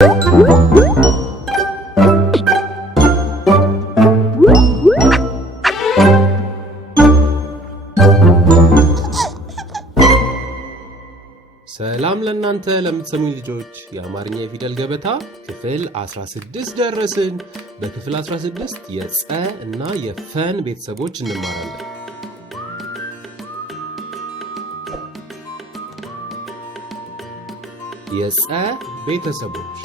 ሰላም ለእናንተ ለምትሰሙኝ ልጆች የአማርኛ የፊደል ገበታ ክፍል 16 ደረስን። በክፍል 16 የጸ እና የፈን ቤተሰቦች እንማራለን። የጸ ቤተሰቦች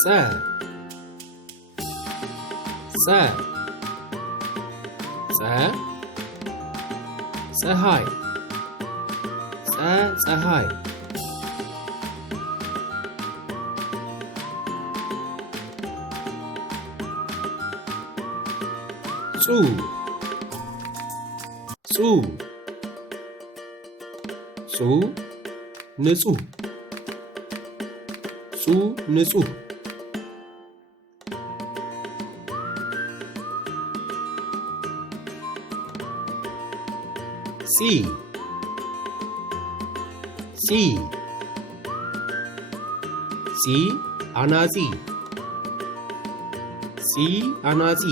ጸ ፀሐይ ፀሐይ ጹ ንጹህ ሲ አናጺ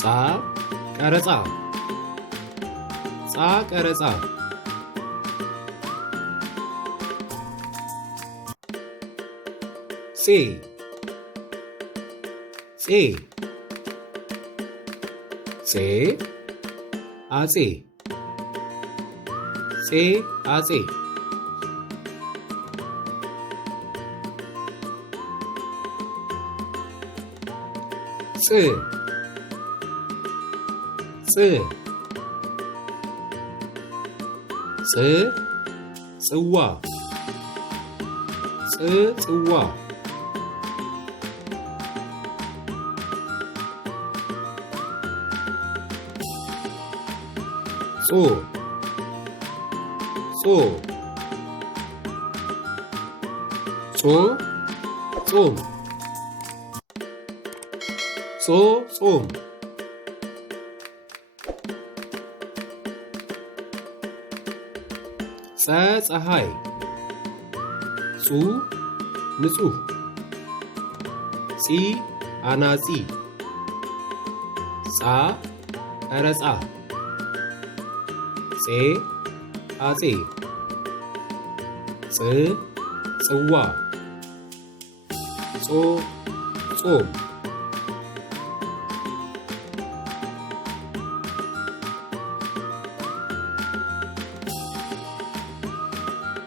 ጻ ቀረጻ ጼ አጼ ጽዋ ጾ ጾም ፀሐይ ንጹህ አናጺ ቀረጻ አጼ ጽዋ ጾም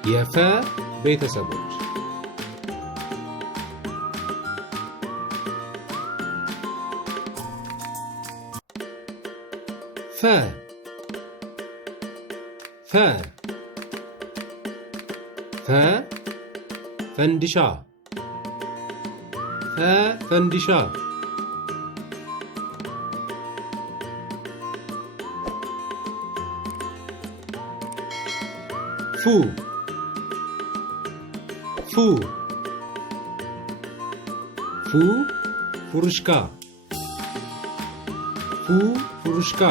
የፈ ቤተሰቦች ፈንዲሻ ፉሩሽካ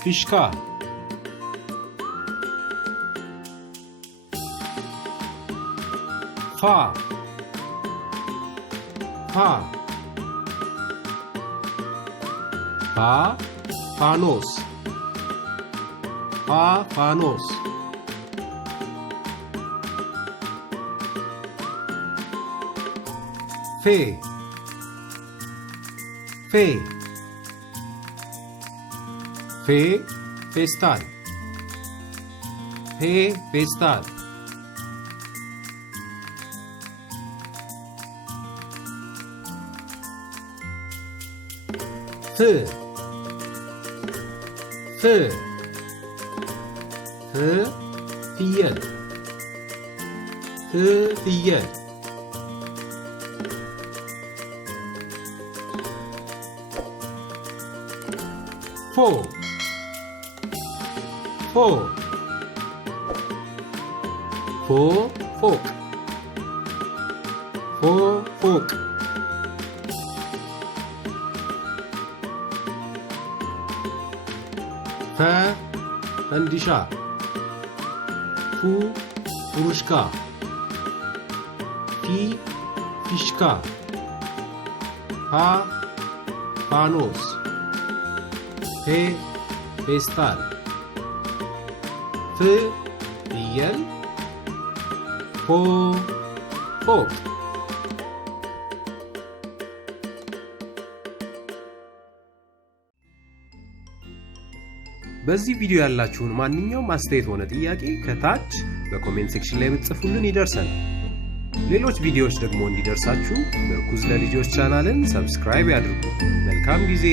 ፊሽካ ፋኖስ ፌስታል ፍየል ፍየል ፎ ፎቅ ፎቅ ፈንዲሻ ፉሩሽካ ፊሽካ ፋኖስ ፌስታል ፍየል ፎቅ በዚህ ቪዲዮ ያላችሁን ማንኛውም አስተያየት ሆነ ጥያቄ ከታች በኮሜንት ሴክሽን ላይ ብትጽፉልን ይደርሰናል። ሌሎች ቪዲዮዎች ደግሞ እንዲደርሳችሁ ምርኩዝ ለልጆች ቻናልን ሰብስክራይብ ያድርጉ። መልካም ጊዜ